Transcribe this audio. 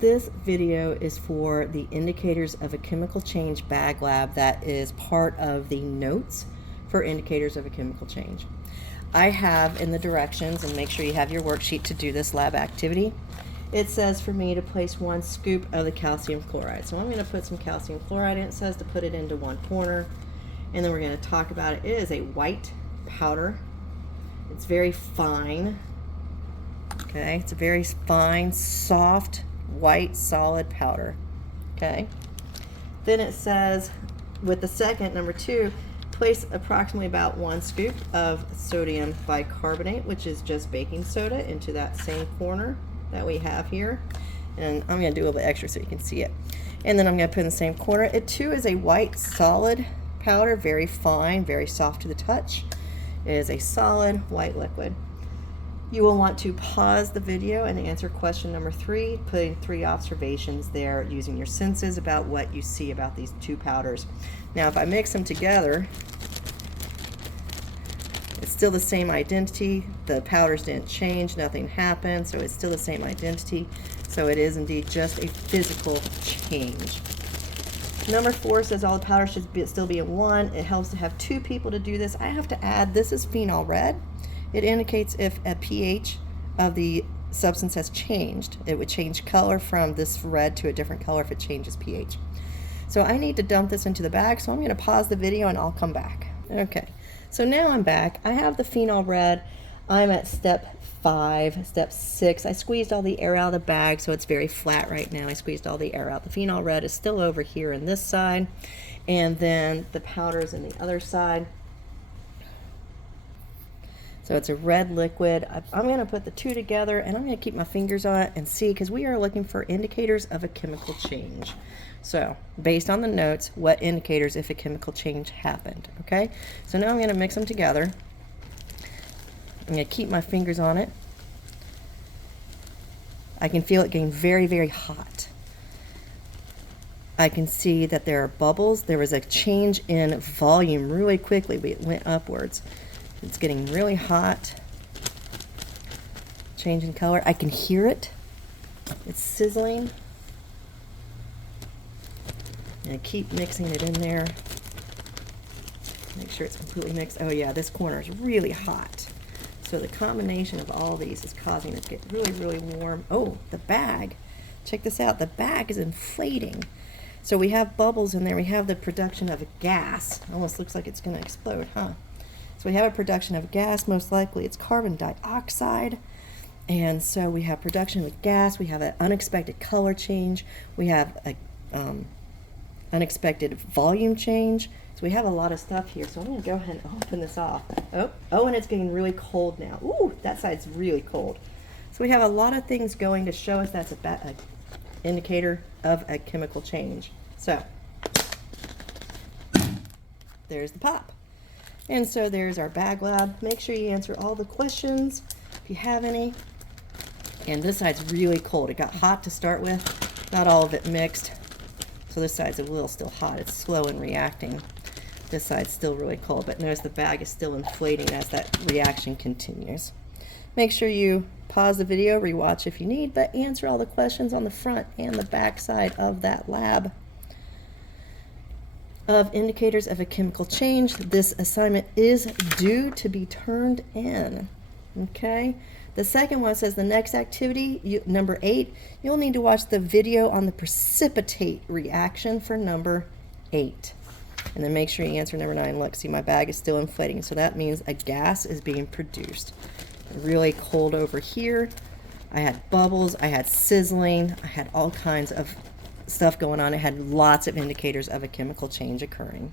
This video is for the indicators of a chemical change bag lab that is part of the notes for indicators of a chemical change. I have in the directions, and make sure you have your worksheet to do this lab activity, it says for me to place 1 scoop of the calcium chloride. So I'm going to put some calcium chloride in. It says to put it into 1 corner, and then we're going to talk about it. It is a white powder. It's very fine. Okay, it's a very fine, soft, white, solid powder. Okay. Then it says, with the second, number 2, place approximately about 1 scoop of sodium bicarbonate, which is just baking soda, into that same corner that we have here. And I'm going to do a little bit extra so you can see it. And then I'm going to put in the same corner. It too is a white, solid powder, very fine, very soft to the touch. It is a solid white liquid. You will want to pause the video and answer question number 3, putting 3 observations there using your senses about what you see about these 2 powders. Now, if I mix them together, it's still the same identity. The powders didn't change, nothing happened, so it's still the same identity. So it is indeed just a physical change. Number 4 says all the powders should still be in 1. It helps to have 2 people to do this. I have to add, this is phenol red. It indicates if a pH of the substance has changed. It would change color from this red to a different color if it changes pH. So I need to dump this into the bag, so I'm going to pause the video and I'll come back. Okay, so now I'm back. I have the phenol red. I'm at step 5, step 6. I squeezed all the air out of the bag, so it's very flat right now. I squeezed all the air out. The phenol red is still over here in this side, and then the powder's in the other side. So it's a red liquid. I'm going to put the 2 together, and I'm going to keep my fingers on it and see, because we are looking for indicators of a chemical change. So based on the notes, what indicators if a chemical change happened, okay? So now I'm going to mix them together. I'm going to keep my fingers on it. I can feel it getting very, very hot. I can see that there are bubbles. There was a change in volume really quickly. It went upwards. It's getting really hot. Change in color. I can hear it. It's sizzling. And I keep mixing it in there. Make sure it's completely mixed. Oh yeah, this corner is really hot. So the combination of all these is causing it to get really, really warm. Oh, the bag. Check this out. The bag is inflating. So we have bubbles in there. We have the production of a gas. Almost looks like it's going to explode, huh? So we have a production of gas. Most likely it's carbon dioxide. And so we have production of gas. We have an unexpected color change. We have a unexpected volume change. So we have a lot of stuff here. So I'm going to go ahead and open this off. Oh, and it's getting really cold now. Ooh, that side's really cold. So we have a lot of things going to show us that's an indicator of a chemical change. So there's the pop. And so there's our bag lab. Make sure you answer all the questions if you have any. And this side's really cold. It got hot to start with, not all of it mixed. So this side's a little still hot. It's slow in reacting. This side's still really cold, but notice the bag is still inflating as that reaction continues. Make sure you pause the video, rewatch if you need, but answer all the questions on the front and the back side of that lab of indicators of a chemical change. This assignment is due to be turned in. Okay. The second one says the next activity, number 8, you'll need to watch the video on the precipitate reaction for number 8. And then make sure you answer number 9. Look, see, my bag is still inflating, so that means a gas is being produced. Really cold over here. I had bubbles, I had sizzling, I had all kinds of stuff going on. It had lots of indicators of a chemical change occurring.